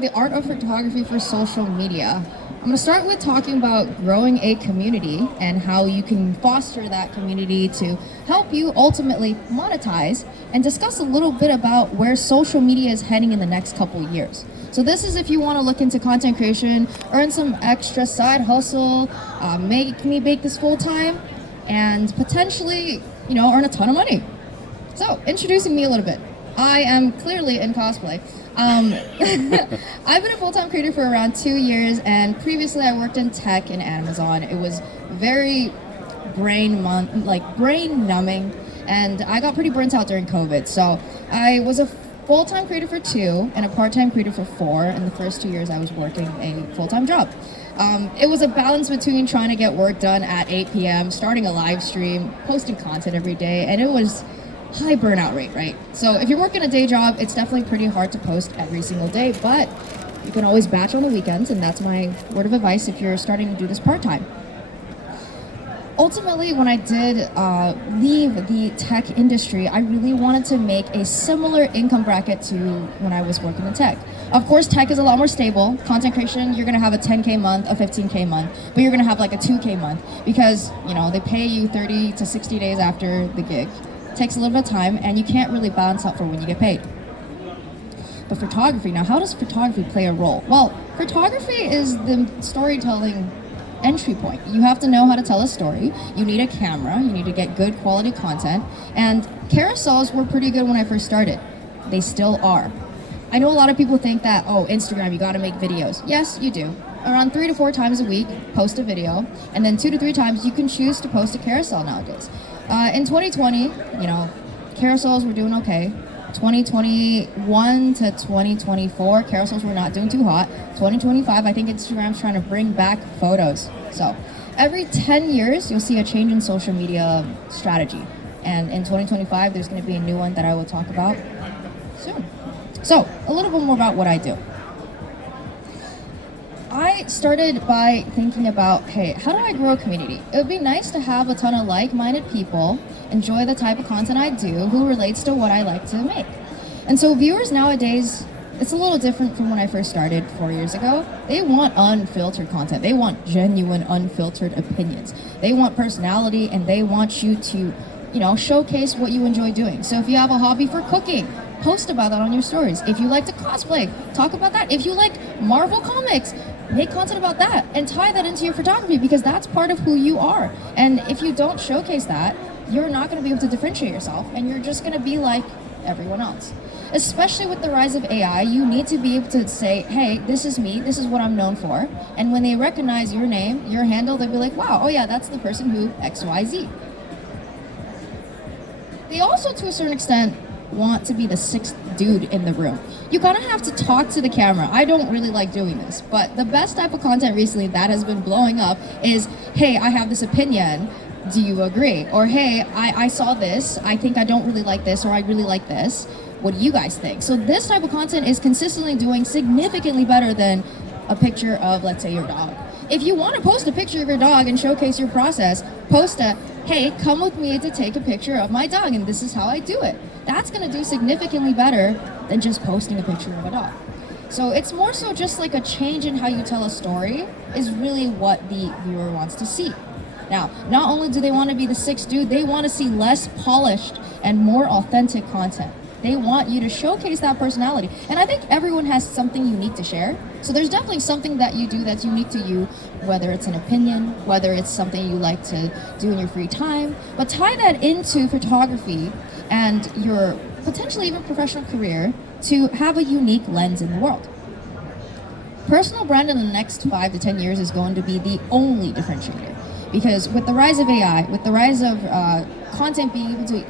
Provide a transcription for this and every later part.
The art of photography for social media. I'm going to start with talking about growing a community and how you can foster that community to help you ultimately monetize, and discuss a little bit about where social media is heading in the next couple years. So this is if you want to look into content creation, earn some extra side hustle, make me bake this full time, and potentially, earn a ton of money. So introducing me a little bit. I am clearly in cosplay. I've been a full-time creator for around 2 years, and previously I worked in tech in Amazon. It was very brain numbing, and I got pretty burnt out during COVID. So I was a full-time creator for 2 and a part-time creator for 4. In the first 2 years I was working a full-time job. It was a balance between trying to get work done at 8 p.m., starting a live stream, posting content every day, and it was high burnout rate, right? So if you're working a day job, it's definitely pretty hard to post every single day, but you can always batch on the weekends, and that's my word of advice if you're starting to do this part-time. Ultimately, when I did leave the tech industry, I really wanted to make a similar income bracket to when I was working in tech. Of course, tech is a lot more stable. Content creation, you're gonna have a 10K month, a 15K month, but you're gonna have like a 2K month because, they pay you 30 to 60 days after the gig. Takes a little bit of time, and you can't really balance out for when you get paid. But photography, now how does photography play a role? Well, photography is the storytelling entry point. You have to know how to tell a story. You need a camera, you need to get good quality content, and carousels were pretty good when I first started. They still are. I know a lot of people think that, Instagram, you gotta make videos. Yes, you do. Around 3 to 4 times a week, post a video, and then 2 to 3 times you can choose to post a carousel nowadays. In 2020, carousels were doing okay. 2021 to 2024, carousels were not doing too hot. 2025, I think Instagram's trying to bring back photos. So every 10 years, you'll see a change in social media strategy. And in 2025, there's going to be a new one that I will talk about soon. So a little bit more about what I do. I started by thinking about, hey, how do I grow a community? It would be nice to have a ton of like-minded people enjoy the type of content I do who relates to what I like to make. And so viewers nowadays, it's a little different from when I first started 4 years ago. They want unfiltered content. They want genuine, unfiltered opinions. They want personality, and they want you to, showcase what you enjoy doing. So if you have a hobby for cooking, post about that on your stories. If you like to cosplay, talk about that. If you like Marvel comics, make content about that and tie that into your photography, because that's part of who you are. And if you don't showcase that, you're not going to be able to differentiate yourself, and you're just going to be like everyone else. Especially with the rise of AI, you need to be able to say, hey, this is me, this is what I'm known for. And when they recognize your name, your handle, they'll be like, wow, oh yeah, that's the person who XYZ. They also, to a certain extent, want to be the 6th dude in the room. You kind of have to talk to the camera. I don't really like doing this, but the best type of content recently that has been blowing up is, hey, I have this opinion, do you agree? Or hey, I saw this, I think I don't really like this, or I really like this, what do you guys think? So this type of content is consistently doing significantly better than a picture of, let's say, your dog. If you want to post a picture of your dog and showcase your process, post a, hey, come with me to take a picture of my dog, and this is how I do it. That's going to do significantly better than just posting a picture of a dog. So it's more so just like a change in how you tell a story is really what the viewer wants to see. Now, not only do they want to be the 6th dude, they want to see less polished and more authentic content. They want you to showcase that personality. And I think everyone has something unique to share. So there's definitely something that you do that's unique to you, whether it's an opinion, whether it's something you like to do in your free time. But tie that into photography and your potentially even professional career to have a unique lens in the world. Personal brand in the next 5 to 10 years is going to be the only differentiator. Because with the rise of AI, with the rise of content being able to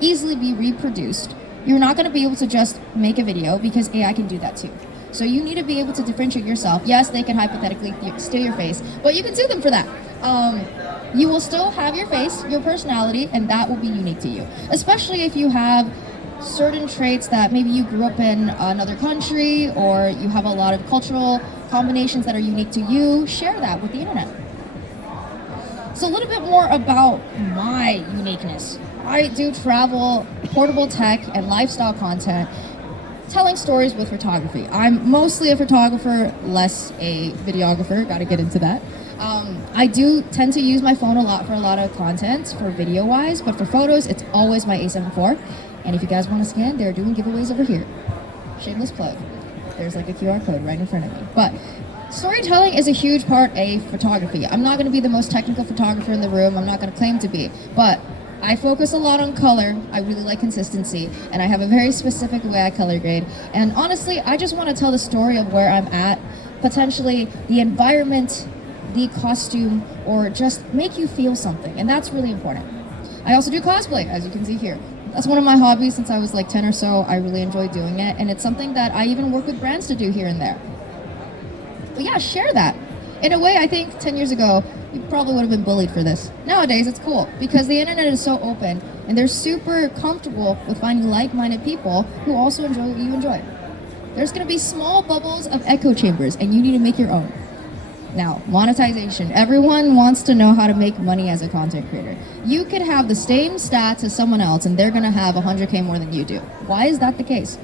easily be reproduced, you're not going to be able to just make a video, because AI can do that too. So you need to be able to differentiate yourself. Yes, they can hypothetically steal your face, but you can sue them for that. You will still have your face, your personality, and that will be unique to you. Especially if you have certain traits that maybe you grew up in another country, or you have a lot of cultural combinations that are unique to you. Share that with the internet. So a little bit more about my uniqueness. I do travel, portable tech, and lifestyle content telling stories with photography. I'm mostly a photographer, less a videographer. Got to get into that. I do tend to use my phone a lot for a lot of content for video wise, but for photos, it's always my A7 IV. And if you guys want to scan, they're doing giveaways over here. Shameless plug. There's like a QR code right in front of me. But storytelling is a huge part of photography. I'm not going to be the most technical photographer in the room. I'm not going to claim to be, but I focus a lot on color. I really like consistency, and I have a very specific way I color grade. And honestly, I just want to tell the story of where I'm at, potentially the environment, the costume, or just make you feel something, and that's really important. I also do cosplay, as you can see here. That's one of my hobbies since I was like 10 or so. I really enjoy doing it, and it's something that I even work with brands to do here and there. But yeah, share that. In a way, I think 10 years ago, you probably would have been bullied for this. Nowadays, it's cool because the internet is so open and they're super comfortable with finding like-minded people who also enjoy what you enjoy. There's going to be small bubbles of echo chambers and you need to make your own. Now, monetization. Everyone wants to know how to make money as a content creator. You could have the same stats as someone else and they're going to have 100K more than you do. Why is that the case?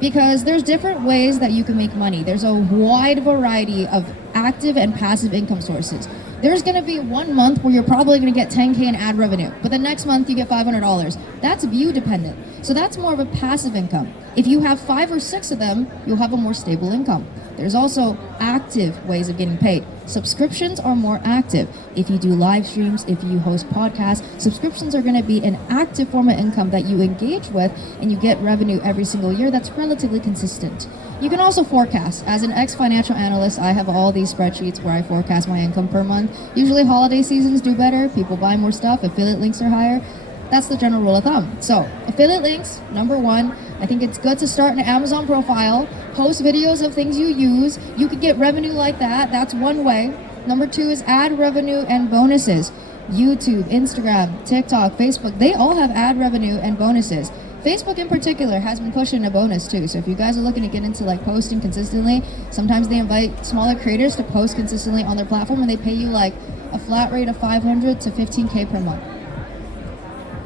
Because there's different ways that you can make money. There's a wide variety of active and passive income sources. There's going to be 1 month where you're probably going to get 10K in ad revenue, but the next month you get $500. That's view dependent. So that's more of a passive income. If you have 5 or 6 of them, you'll have a more stable income. There's also active ways of getting paid. Subscriptions are more active. If you do live streams, if you host podcasts, subscriptions are going to be an active form of income that you engage with and you get revenue every single year that's relatively consistent. You can also forecast. As an ex-financial analyst, I have all these spreadsheets where I forecast my income per month. Usually holiday seasons do better, people buy more stuff, affiliate links are higher. That's the general rule of thumb. So, affiliate links, number 1. I think it's good to start an Amazon profile, post videos of things you use. You could get revenue like that. That's one way. Number 2 is ad revenue and bonuses. YouTube, Instagram, TikTok, Facebook, they all have ad revenue and bonuses. Facebook in particular has been pushing a bonus too. So if you guys are looking to get into like posting consistently, sometimes they invite smaller creators to post consistently on their platform and they pay you like a flat rate of 500 to 15K per month.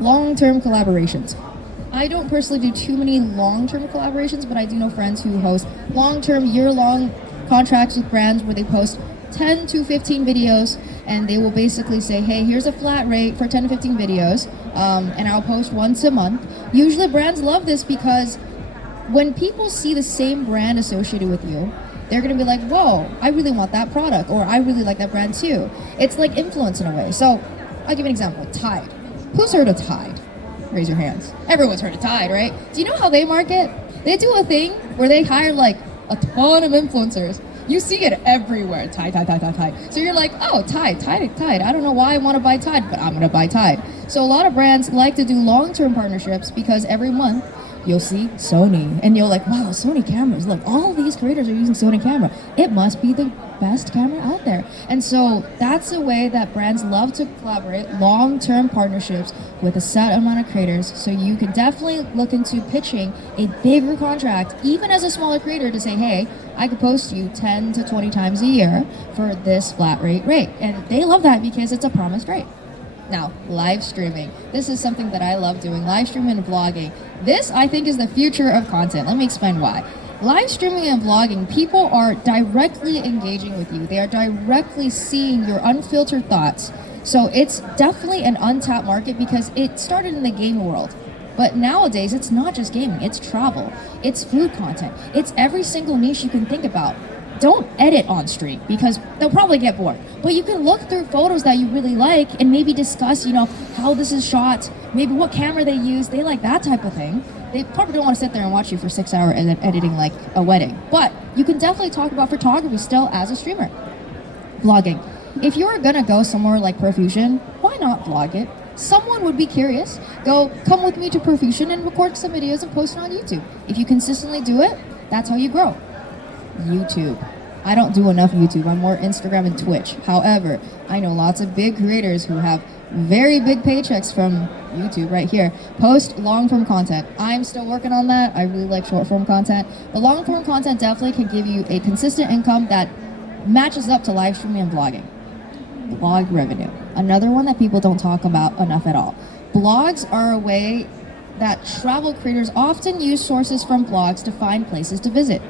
Long-term collaborations. I don't personally do too many long-term collaborations, but I do know friends who host long-term, year-long contracts with brands where they post 10 to 15 videos and they will basically say, hey, here's a flat rate for 10 to 15 videos and I'll post once a month. Usually brands love this because when people see the same brand associated with you, they're going to be like, whoa, I really want that product, or I really like that brand too. It's like influence in a way. So I'll give you an example. Tide. Who's heard of Tide? Raise your hands. Everyone's heard of Tide, right? Do you know how they market? They do a thing where they hire like a ton of influencers. You see it everywhere. Tide, Tide, Tide, Tide, Tide. So you're like, oh, Tide. I don't know why I want to buy Tide, but I'm going to buy Tide. So a lot of brands like to do long-term partnerships because every month you'll see Sony and you're like, wow, Sony cameras. Look, all these creators are using Sony camera. It must be the best camera out there. And so that's a way that brands love to collaborate, long-term partnerships with a set amount of creators. So you can definitely look into pitching a bigger contract, even as a smaller creator, to say, hey, I could post you 10 to 20 times a year for this flat rate. And they love that because it's a promised rate. Now, live streaming. This is something that I love doing, live streaming and vlogging. This, I think, is the future of content. Let me explain why. Live streaming and vlogging, people are directly engaging with you. They are directly seeing your unfiltered thoughts. So it's definitely an untapped market because it started in the gaming world. But nowadays, it's not just gaming, it's travel, it's food content, it's every single niche you can think about. Don't edit on stream because they'll probably get bored. But you can look through photos that you really like and maybe discuss, how this is shot, maybe what camera they use. They like that type of thing. They probably don't want to sit there and watch you for 6 hours and then editing like a wedding. But you can definitely talk about photography still as a streamer. Vlogging. If you were gonna go somewhere like Profusion, why not vlog it? Someone would be curious. Come with me to Profusion and record some videos and post it on YouTube. If you consistently do it, that's how you grow. YouTube. I don't do enough YouTube. I'm more Instagram and Twitch. However, I know lots of big creators who have very big paychecks from YouTube right here. Post long-form content. I'm still working on that. I really like short-form content. The long-form content definitely can give you a consistent income that matches up to live streaming and vlogging. Blog revenue. Another one that people don't talk about enough at all. Blogs are a way that travel creators often use sources from blogs to find places to visit.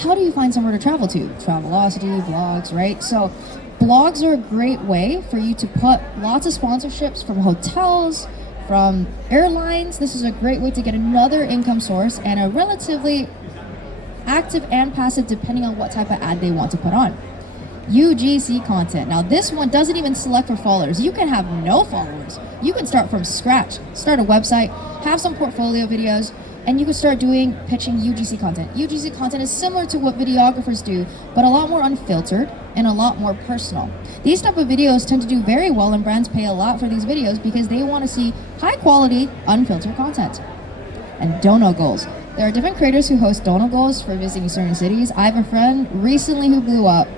How do you find somewhere to travel to? Travelocity, blogs, right? So blogs are a great way for you to put lots of sponsorships from hotels, from airlines. This is a great way to get another income source and a relatively active and passive depending on what type of ad they want to put on. UGC content. Now this one doesn't even select for followers. You can have no followers. You can start from scratch. Start a website, have some portfolio videos, and you can start pitching UGC content. UGC content is similar to what videographers do, but a lot more unfiltered and a lot more personal. These type of videos tend to do very well, and brands pay a lot for these videos because they want to see high quality, unfiltered content. And dono goals. There are different creators who host dono goals for visiting certain cities. I have a friend recently who blew up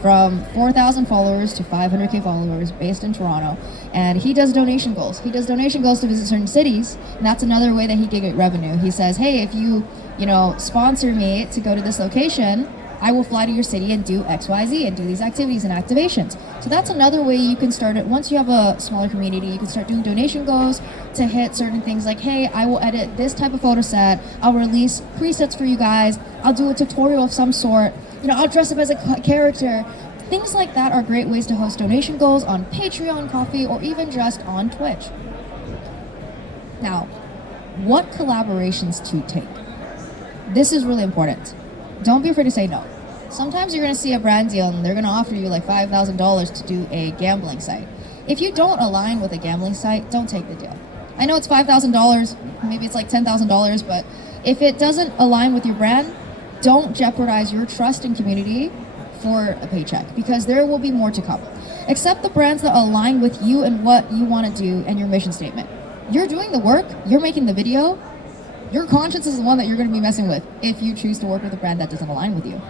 from 4,000 followers to 500K followers based in Toronto. And he does donation goals. He does donation goals to visit certain cities, and that's another way that he can get revenue. He says, hey, if you sponsor me to go to this location, I will fly to your city and do XYZ and do these activities and activations. So that's another way you can start it. Once you have a smaller community, you can start doing donation goals to hit certain things like, hey, I will edit this type of photo set. I'll release presets for you guys. I'll do a tutorial of some sort. I'll dress up as a character. Things like that are great ways to host donation goals on Patreon, Coffee, or even just on Twitch. Now, what collaborations to take? This is really important. Don't be afraid to say no. Sometimes you're going to see a brand deal and they're going to offer you like $5,000 to do a gambling site. If you don't align with a gambling site, don't take the deal. I know it's $5,000, maybe it's like $10,000, but if it doesn't align with your brand, don't jeopardize your trust and community for a paycheck, because there will be more to come. Accept the brands that align with you and what you want to do and your mission statement. You're doing the work, you're making the video, your conscience is the one that you're going to be messing with if you choose to work with a brand that doesn't align with you.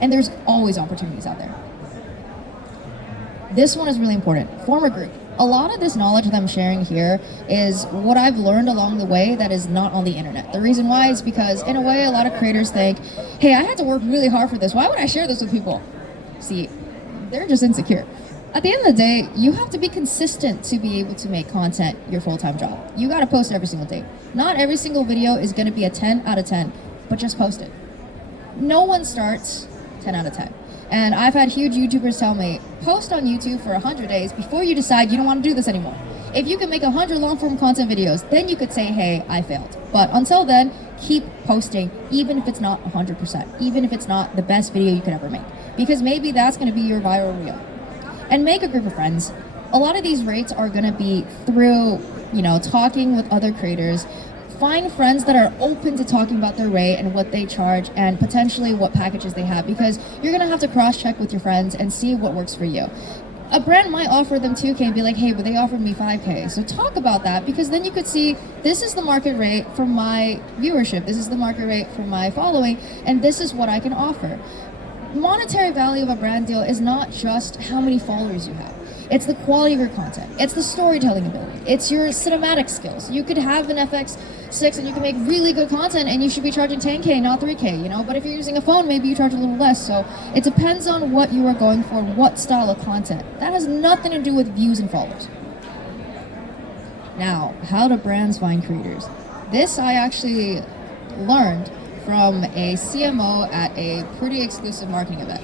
And there's always opportunities out there. This one is really important. Form a group. A lot of this knowledge that I'm sharing here is what I've learned along the way that is not on the internet. The reason why is because, in a way, a lot of creators think, hey, I had to work really hard for this. Why would I share this with people? See, they're just insecure. At the end of the day, you have to be consistent to be able to make content your full-time job. You got to post every single day. Not every single video is going to be a 10 out of 10, but just post it. No one starts 10 out of 10. And I've had huge YouTubers tell me, post on YouTube for 100 days before you decide you don't want to do this anymore. If you can make 100 long-form content videos, then you could say, hey, I failed. But until then, keep posting, even if it's not 100%, even if it's not the best video you could ever make. Because maybe that's going to be your viral reel. And make a group of friends. A lot of these rates are going to be through, talking with other creators. Find friends that are open to talking about their rate and what they charge and potentially what packages they have, because you're going to have to cross-check with your friends and see what works for you. A brand might offer them 2K and be like, hey, but they offered me 5K. So talk about that, because then you could see, this is the market rate for my viewership, this is the market rate for my following, and this is what I can offer. Monetary value of a brand deal is not just how many followers you have. It's the quality of your content. It's the storytelling ability. It's your cinematic skills. You could have an FX6 and you can make really good content and you should be charging 10K, not 3K, But if you're using a phone, maybe you charge a little less. So it depends on what you are going for, what style of content. That has nothing to do with views and followers. Now, how do brands find creators? This I actually learned from a CMO at a pretty exclusive marketing event.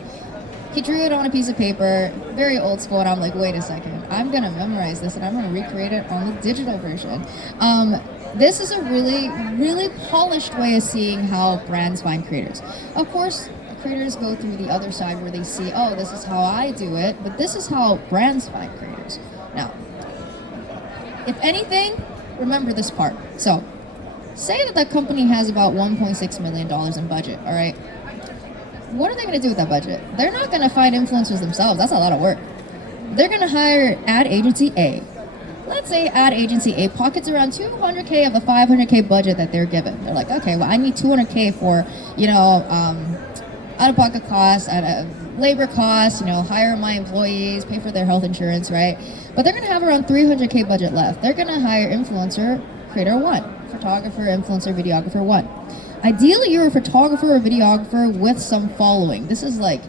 He drew it on a piece of paper, very old school, and I'm like, wait a second, I'm gonna memorize this and I'm gonna recreate it on the digital version. This is a really, really polished way of seeing how brands find creators. Of course, creators go through the other side where they see, oh, this is how I do it, but this is how brands find creators. Now, if anything, remember this part. So, say that company has about $1.6 million in budget, all right? What are they going to do with that budget? They're not going to find influencers themselves. That's a lot of work. They're going to hire ad agency A. Let's say ad agency A pockets around 200K of the 500K budget that they're given. They're like, okay, well, I need 200K for, out-of-pocket costs, labor costs, hire my employees, pay for their health insurance, right? But they're going to have around 300K budget left. They're going to hire influencer creator 1, photographer, influencer, videographer 1. Ideally, you're a photographer or videographer with some following. This is like,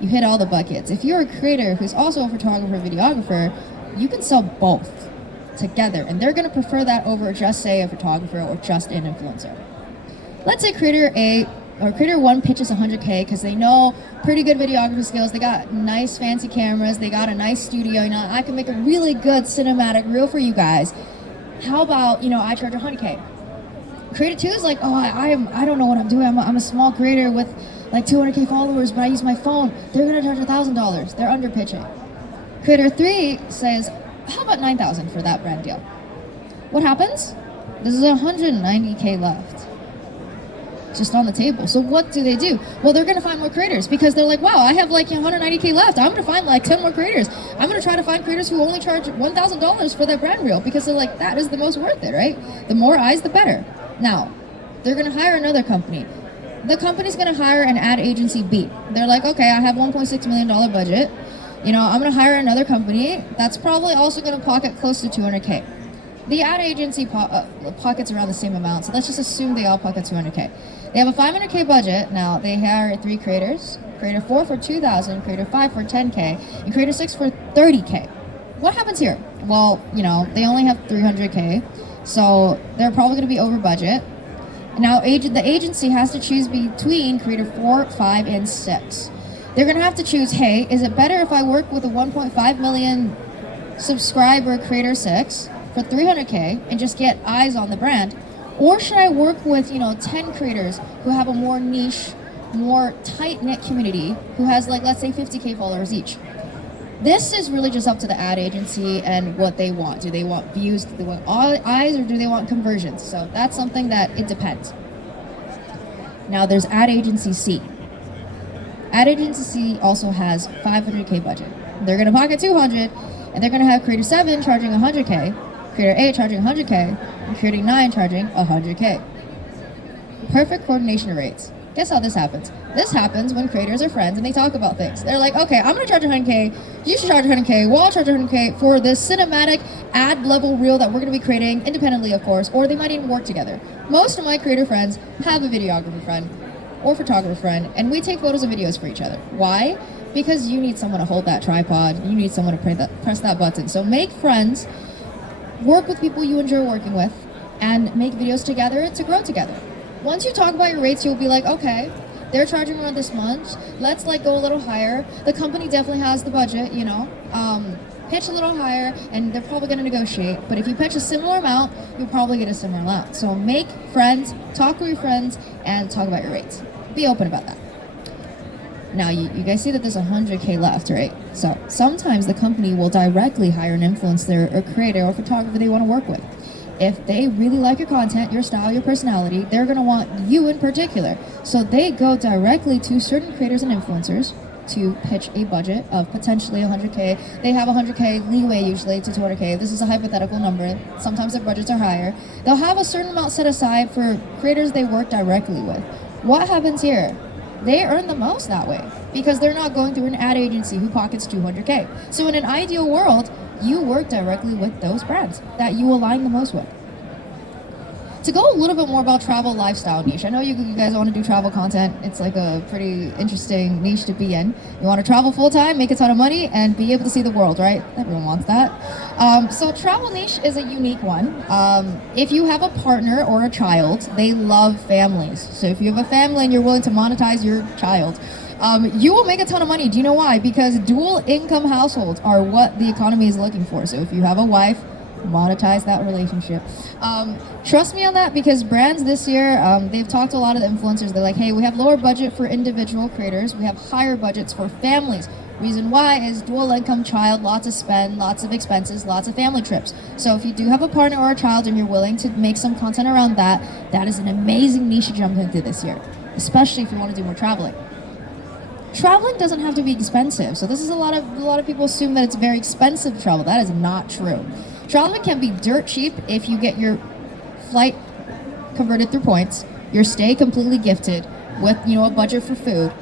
you hit all the buckets. If you're a creator who's also a photographer or videographer, you can sell both. together, and they're going to prefer that over just say a photographer or just an influencer. Let's say creator A or creator 1 pitches 100K because they know pretty good videography skills, they got nice fancy cameras, they got a nice studio, I can make a really good cinematic reel for you guys. How about, I charge 100K? Creator 2 is like, I don't know what I'm doing, I'm a small creator with like 200K followers, but I use my phone, they're gonna charge $1,000, they're under pitching. Creator 3 says, how about 9,000 for that brand deal? What happens? There's 190K left just on the table. So what do? Well, they're gonna find more creators because they're like, wow, I have like 190K left. I'm gonna find like 10 more creators. I'm gonna try to find creators who only charge $1,000 for their brand reel because they're like, that is the most worth it, right? The more eyes, the better. Now, they're gonna hire another company. The company's gonna hire an ad agency B. They're like, okay, I have $1.6 million budget. I'm gonna hire another company that's probably also gonna pocket close to 200K. The ad agency pockets around the same amount, so let's just assume they all pocket 200K. They have a 500K budget. Now they hire 3 creators. Creator 4 for 2,000, creator 5 for 10K, and creator 6 for 30K. What happens here? Well, they only have 300K, so they're probably gonna be over budget. Now the agency has to choose between creator 4, 5, and 6. They're gonna have to choose, hey, is it better if I work with a 1.5 million subscriber creator 6 for 300K and just get eyes on the brand? Or should I work with, 10 creators who have a more niche, more tight-knit community who has like, let's say 50K followers each? This is really just up to the ad agency and what they want. Do they want views, do they want eyes, or do they want conversions? So that's something that it depends. Now there's ad agency C. Ad agency C also has 500K budget. They're gonna pocket 200, and they're gonna have creator 7 charging 100K, creator 8 charging 100K, and creator 9 charging 100K. Perfect coordination rates. Guess how this happens? This happens when creators are friends and they talk about things. They're like, okay, I'm gonna charge 100K, you should charge 100K, we'll all charge 100K for this cinematic ad level reel that we're gonna be creating independently, of course, or they might even work together. Most of my creator friends have a videographer friend or photographer friend, and we take photos and videos for each other. Why? Because you need someone to hold that tripod, you need someone to press that button. So make friends, work with people you enjoy working with, and make videos together to grow together. Once you talk about your rates, you'll be like, okay, they're charging around this much, let's like go a little higher. The company definitely has the budget, pitch a little higher, and they're probably gonna negotiate. But if you pitch a similar amount, you'll probably get a similar amount. So make friends, talk with your friends, and talk about your rates. Be open about that. Now, you guys see that there's 100K left, right? So sometimes the company will directly hire an influencer or creator or photographer they wanna work with. If they really like your content, your style, your personality, they're gonna want you in particular. So they go directly to certain creators and influencers to pitch a budget of potentially 100K. They have 100K leeway usually to 200K. This is a hypothetical number. Sometimes their budgets are higher. They'll have a certain amount set aside for creators they work directly with. What happens here? They earn the most that way because they're not going through an ad agency who pockets 200K. So in an ideal world, you work directly with those brands that you align the most with. To go a little bit more about travel lifestyle niche, I know you guys want to do travel content. It's like a pretty interesting niche to be in. You want to travel full time, make a ton of money, and be able to see the world, right? Everyone wants that. So travel niche is a unique one. If you have a partner or a child, they love families. So if you have a family and you're willing to monetize your child, you will make a ton of money. Do you know why? Because dual income households are what the economy is looking for. So if you have a wife, monetize that relationship. Trust me on that, because brands this year, they've talked to a lot of the influencers. They're like, hey, we have lower budget for individual creators. We have higher budgets for families. Reason why is dual income child, lots of spend, lots of expenses, lots of family trips. So if you do have a partner or a child and you're willing to make some content around that, that is an amazing niche to jump into this year, especially if you want to do more traveling. Traveling doesn't have to be expensive. So this is a lot of people assume that it's very expensive to travel. That is not true. Traveling can be dirt cheap if you get your flight converted through points, your stay completely gifted with, a budget for food,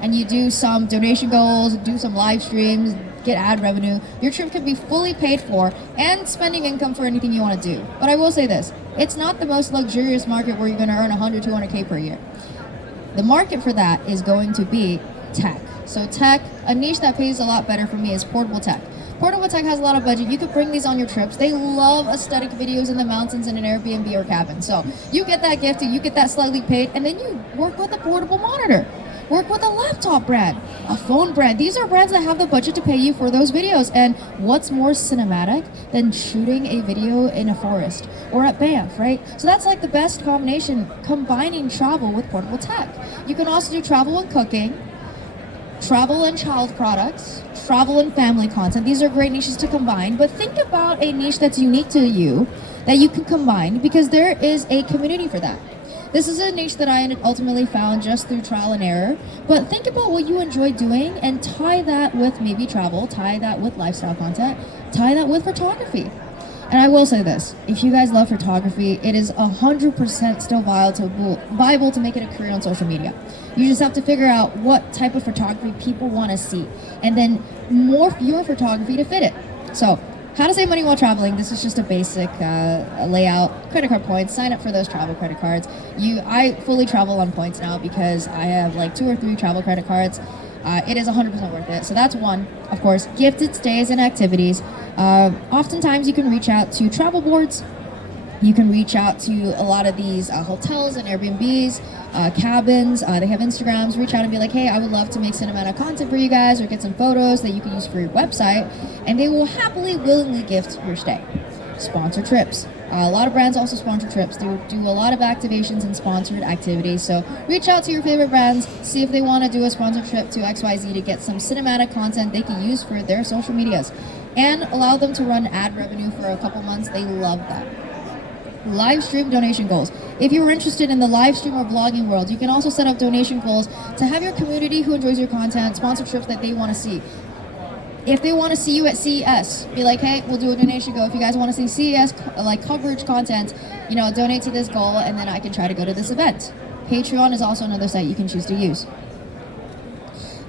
and you do some donation goals, do some live streams, get ad revenue. Your trip can be fully paid for and spending income for anything you want to do. But I will say this, it's not the most luxurious market where you're going to earn 100, 200K per year. The market for that is going to be tech. So tech, a niche that pays a lot better for me is portable tech. Portable Tech has a lot of budget. You could bring these on your trips. They love aesthetic videos in the mountains in an Airbnb or cabin. So you get that gift, you get that slightly paid, and then you work with a portable monitor. Work with a laptop brand, a phone brand. These are brands that have the budget to pay you for those videos. And what's more cinematic than shooting a video in a forest or at Banff, right? So that's like the best combination, combining travel with portable tech. You can also do travel and cooking, travel and child products, travel and family content. These are great niches to combine, but think about a niche that's unique to you that you can combine, because there is a community for that. This is a niche that I ultimately found just through trial and error, but think about what you enjoy doing and tie that with maybe travel, tie that with lifestyle content, tie that with photography. And I will say this, if you guys love photography, it is 100% still viable to make it a career on social media. You just have to figure out what type of photography people want to see, and then morph your photography to fit it. So, how to save money while traveling. This is just a basic layout. Credit card points, sign up for those travel credit cards. I fully travel on points now because I have like 2 or 3 travel credit cards. It is 100% worth it. So that's one. Of course, gifted stays and activities. Oftentimes you can reach out to travel boards. You can reach out to a lot of these hotels and Airbnbs, cabins. They have Instagrams. Reach out and be like, hey, I would love to make cinematic content for you guys, or get some photos that you can use for your website. And they will happily, willingly gift your stay. Sponsor trips. A lot of brands also sponsor trips. They do a lot of activations and sponsored activities. So reach out to your favorite brands, see if they want to do a sponsored trip to XYZ to get some cinematic content they can use for their social medias, and allow them to run ad revenue for a couple months. They love that. Live stream donation goals. If you're interested in the live stream or vlogging world, you can also set up donation goals to have your community who enjoys your content sponsor trips that they want to see. If they want to see you at CES, be like, hey, we'll do a donation goal. If you guys want to see CES like coverage content, donate to this goal, and then I can try to go to this event. Patreon is also another site you can choose to use.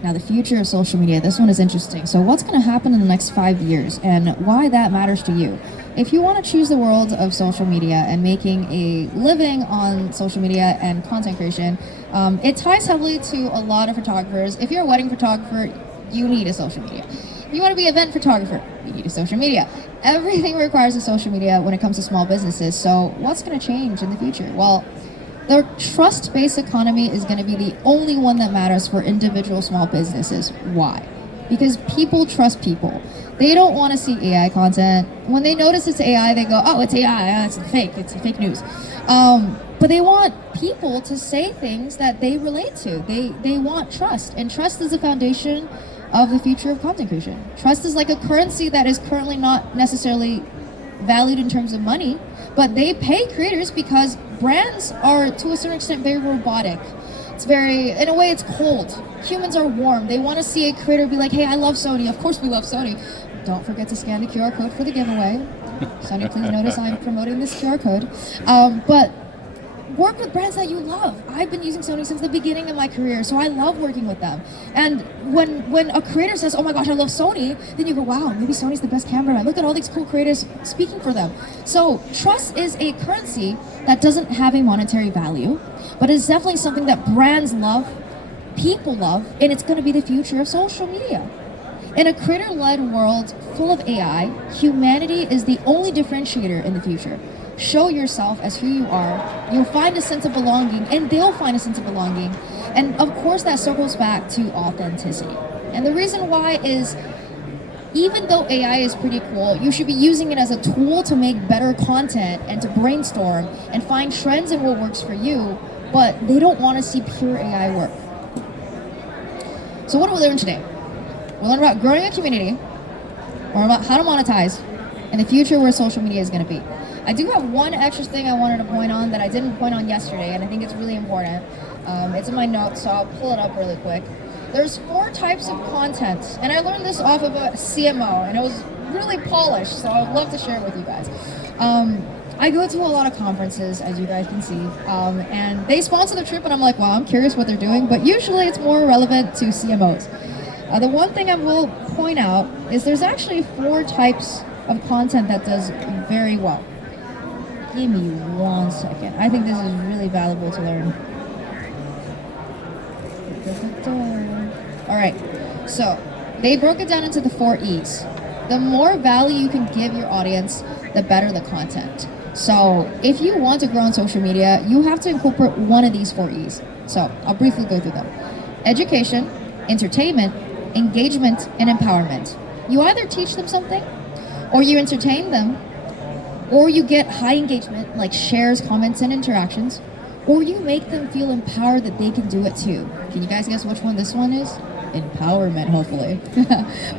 Now, the future of social media. This one is interesting. So what's going to happen in the next 5 years, and why that matters to you? If you want to choose the world of social media and making a living on social media and content creation, it ties heavily to a lot of photographers. If you're a wedding photographer, you need a social media. If you want to be an event photographer, you need a social media. Everything requires a social media when it comes to small businesses. So what's going to change in the future? Well, the trust-based economy is going to be the only one that matters for individual small businesses. Why? Because people trust people. They don't want to see AI content. When they notice it's AI, they go, oh, it's AI, it's fake news. But they want people to say things that they relate to. They want trust, and trust is the foundation of the future of content creation. Trust is like a currency that is currently not necessarily valued in terms of money, but they pay creators because brands are, to a certain extent, very robotic. It's very, in a way, it's cold. Humans are warm. They want to see a creator be like, hey, I love Sony. Of course we love Sony. Don't forget to scan the QR code for the giveaway. Sony, please notice I'm promoting this QR code. But work with brands that you love. I've been using Sony since the beginning of my career, so I love working with them. And when a creator says, oh my gosh, I love Sony, then you go, wow, maybe Sony's the best camera. I look at all these cool creators speaking for them. So trust is a currency that doesn't have a monetary value, but it's definitely something that brands love, people love, and it's going to be the future of social media. In a creator-led world full of AI, humanity is the only differentiator in the future. Show yourself as who you are. You'll find a sense of belonging, and they'll find a sense of belonging. And of course, that circles back to authenticity. And the reason why is, even though AI is pretty cool, you should be using it as a tool to make better content and to brainstorm and find trends in what works for you, but they don't want to see pure AI work. So what did we learn today? We learned about growing a community, or about how to monetize, and the future where social media is going to be. I do have one extra thing I wanted to point on that I didn't point on yesterday, and I think it's really important. It's in my notes, so I'll pull it up really quick. There's 4 types of content, and I learned this off of a CMO, and it was really polished, so I'd love to share it with you guys. I go to a lot of conferences, as you guys can see, and they sponsor the trip, and I'm like, wow, I'm curious what they're doing, but usually it's more relevant to CMOs. The one thing I will point out is there's actually 4 types of content that does very well. Give me 1 second. I think this is really valuable to learn. All right, so they broke it down into the 4 E's. The more value you can give your audience, the better the content. So if you want to grow on social media, you have to incorporate one of these 4 E's. So I'll briefly go through them. Education, entertainment, engagement, and empowerment. You either teach them something, or you entertain them, or you get high engagement like shares, comments, and interactions, or you make them feel empowered that they can do it too. Can you guys guess which one this one is? Empowerment, hopefully.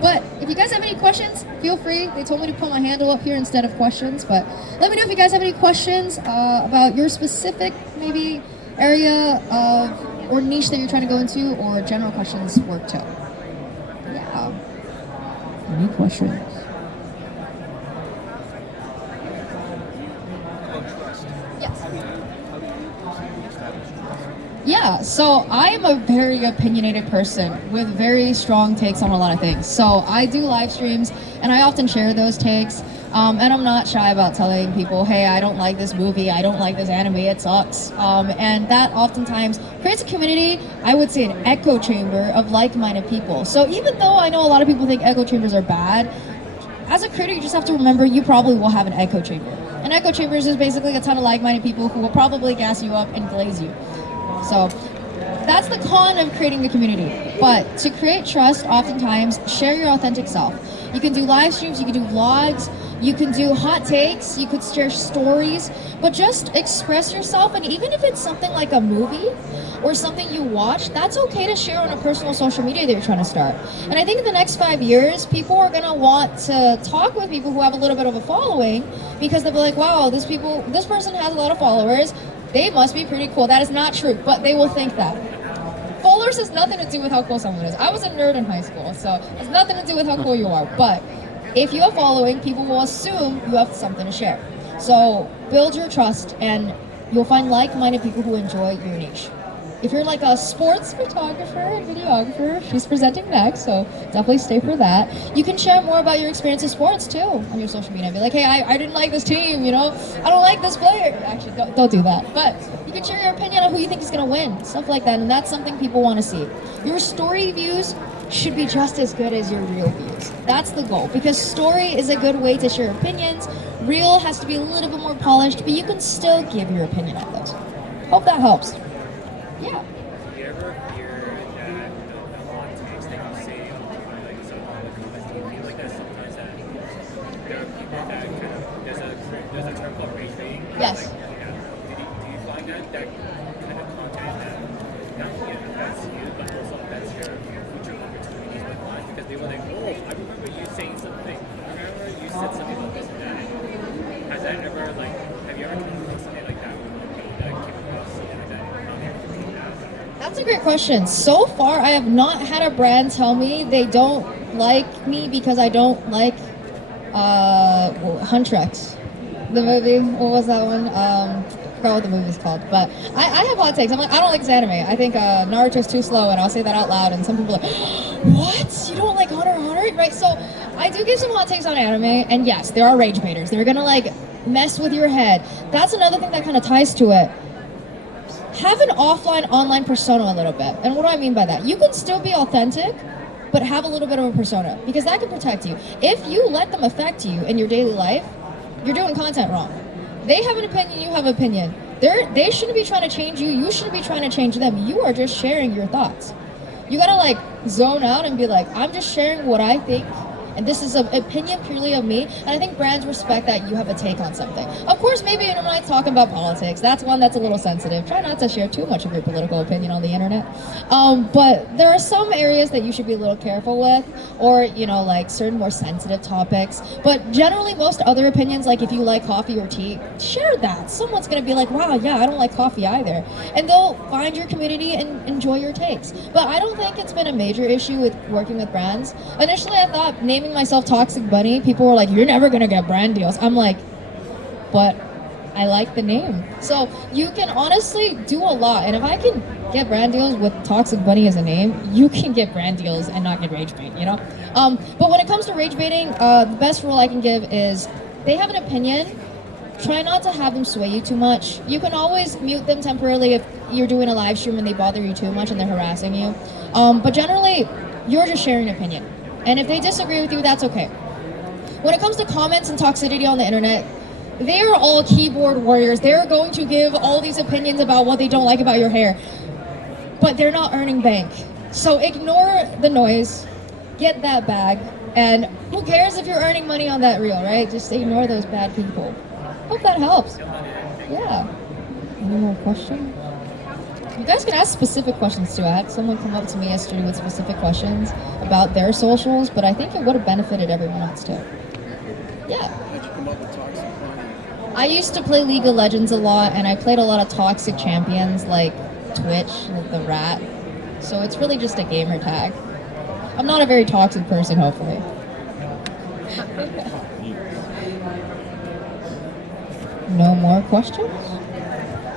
But if you guys have any questions, feel free. They told me to put my handle up here instead of questions, but let me know if you guys have any questions about your specific maybe area of or niche that you're trying to go into, or general questions work too. Yeah. Any questions? Yeah, so I am a very opinionated person with very strong takes on a lot of things. So I do live streams and I often share those takes. And I'm not shy about telling people, hey, I don't like this movie, I don't like this anime, it sucks. And that oftentimes creates a community, I would say an echo chamber of like-minded people. So even though I know a lot of people think echo chambers are bad, as a creator, you just have to remember you probably will have an echo chamber. An echo chamber is just basically a ton of like-minded people who will probably gas you up and glaze you. So that's the con of creating a community. But to create trust, oftentimes, share your authentic self. You can do live streams, you can do vlogs, you can do hot takes, you could share stories, but just express yourself. And even if it's something like a movie or something you watch, that's okay to share on a personal social media that you're trying to start. And I think in the next 5 years, people are gonna want to talk with people who have a little bit of a following, because they'll be like, wow, this person has a lot of followers, they must be pretty cool. That is not true, but they will think that. Followers has nothing to do with how cool someone is. I was a nerd in high school, so it has nothing to do with how cool you are. But if you have following, people will assume you have something to share. So build your trust and you'll find like-minded people who enjoy your niche. If you're like a sports photographer and videographer, she's presenting next, so definitely stay for that. You can share more about your experience in sports too on your social media. Be like, hey, I didn't like this team, you know? I don't like this player. Actually, don't do that. But you can share your opinion on who you think is gonna win, stuff like that, and that's something people wanna see. Your story views should be just as good as your reel views. That's the goal, because story is a good way to share opinions. Reel has to be a little bit more polished, but you can still give your opinion on those. Hope that helps. Yeah. Do you ever fear that the hot takes that you say like some of the comments, do you feel like that sometimes that there are people that kind of there's a term called rage baiting? Yes. Like, do you find that kind of content that not only affects you but also affects your future opportunities with clients, because they were like, oh, I remember you saying something. I remember you said something about this and that. Has that ever have you ever come across something like that? That came across something like that? That's a great question. So far, I have not had a brand tell me they don't like me because I don't like Huntress. The movie, what was that one? I forgot what the movie's called. But I have hot takes. I'm like, I don't like this anime. I think Naruto's too slow, and I'll say that out loud. And some people are like, what? You don't like Hunter x Hunter? Right? So I do give some hot takes on anime, and yes, there are rage baiters. They're gonna like mess with your head. That's another thing that kind of ties to it. Have an offline, online persona a little bit. And what do I mean by that? You can still be authentic, but have a little bit of a persona, because that can protect you. If you let them affect you in your daily life, you're doing content wrong. They have an opinion, you have an opinion. They shouldn't be trying to change you, you shouldn't be trying to change them. You are just sharing your thoughts. You gotta like zone out and be like, I'm just sharing what I think, and this is an opinion purely of me, and I think brands respect that you have a take on something. Of course, maybe you're not talking about politics. That's one that's a little sensitive. Try not to share too much of your political opinion on the internet. But there are some areas that you should be a little careful with, or, you know, like certain more sensitive topics. But generally, most other opinions, like if you like coffee or tea, share that. Someone's gonna be like, wow, yeah, I don't like coffee either. And they'll find your community and enjoy your takes. But I don't think it's been a major issue with working with brands. Initially, I thought naming myself Toxickbunny, people were like, you're never gonna get brand deals. I'm like, but I like the name. So you can honestly do a lot. And if I can get brand deals with Toxickbunny as a name, you can get brand deals and not get rage bait, you know? But when it comes to rage baiting, the best rule I can give is they have an opinion. Try not to have them sway you too much. You can always mute them temporarily if you're doing a live stream and they bother you too much and they're harassing you. But generally, you're just sharing an opinion. And if they disagree with you, that's okay. when it comes to comments and toxicity on the internet, they are all keyboard warriors. They're going to give all these opinions about what they don't like about your hair, but they're not earning bank. So ignore the noise, get that bag, and who cares if you're earning money on that reel, right? Just ignore those bad people. Hope that helps. Yeah. Any more questions? You guys can ask specific questions too. I had someone come up to me yesterday with specific questions about their socials, but I think it would have benefited everyone else too. Yeah. How'd you come up with Toxickbunny? I used to play League of Legends a lot, and I played a lot of toxic champions like Twitch, the rat. So it's really just a gamer tag. I'm not a very toxic person, hopefully. No more questions?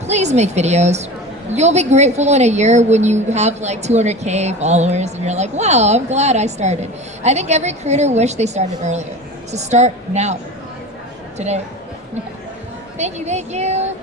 Please make videos. You'll be grateful in a year when you have like 200K followers and you're like, wow, I'm glad I started. I think every creator wished they started earlier. So start now. Today. Thank you.